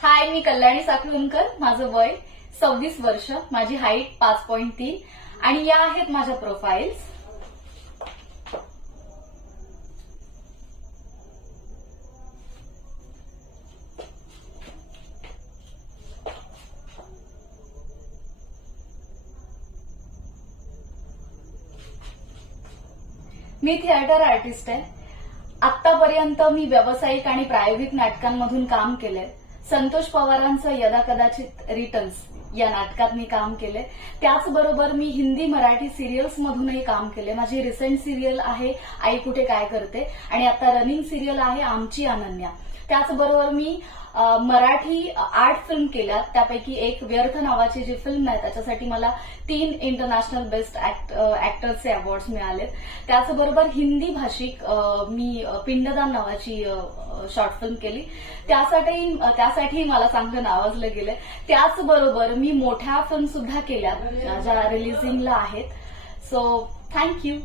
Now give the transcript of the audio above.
हाय, मी कल्याणी साखळूनकर. माझं वय 26 वर्ष, माझी हाईट 5.3 आणि या आहेत माझ्या प्रोफाईल्स. मी थिएटर आर्टिस्ट आहे. आतापर्यंत मी व्यावसायिक आणि प्रायोगिक नाटकांमधून काम केलंय. संतोष पवारांचं यदा कदाचित रिटर्न्स या नाटकात मी काम केले. त्याचबरोबर मी हिंदी मराठी सिरियल्स मधूनही काम केले. माझी रिसेंट सिरियल आहे आई कुठे काय करते आणि आता रनिंग सिरियल आहे आमची अनन्या. त्याचबरोबर मी मराठी 8 फिल्म केल्या. त्यापैकी एक व्यर्थ नावाची जी फिल्म आहे त्याच्यासाठी मला 3 इंटरनॅशनल बेस्ट ऍक्टर्सचे अवॉर्ड्स मिळाले. त्याचबरोबर हिंदी भाषिक मी पिंडदान नावाची शॉर्ट फिल्म केली. त्यासाठी मला चांगलं नावाजलं गेलं. त्याचबरोबर मी मोठ्या फिल्म सुद्धा केल्या ज्या रिलीजिंगला आहेत. So thank you.